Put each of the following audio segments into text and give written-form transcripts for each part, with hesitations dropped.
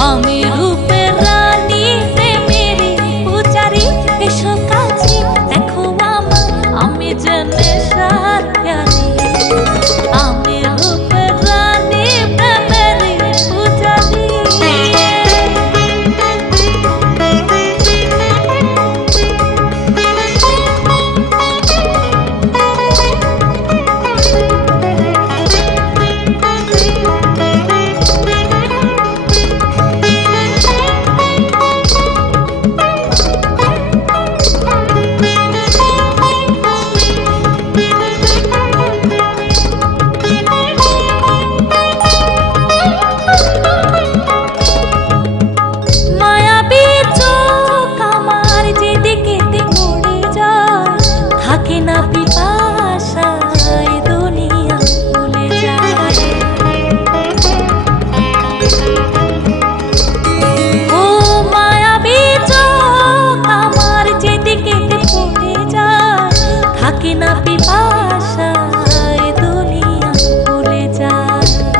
আমি রূপের রানী প্রেমের পূজারি, এসো কাছে দেখো আমার আমি যে নেশার প্যারি। আমি রূপের রানী প্রেমের পূজারি।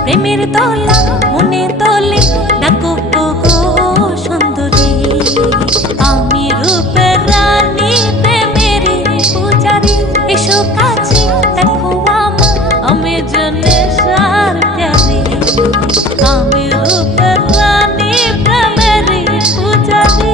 প্রেমের দোলা মনে তোলে ডাকো গো সুন্দরী। আমি রূপের রানী প্রেমের পূজারি, এসো কাছে দেখো আমার আমি যে নেশার প্যারি। আমি রূপের রানী প্রেমের পূজারি।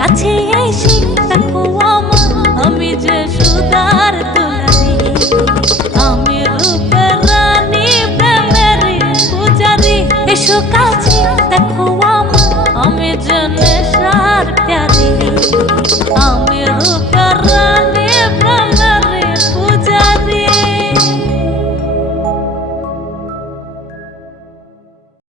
কাছে এসে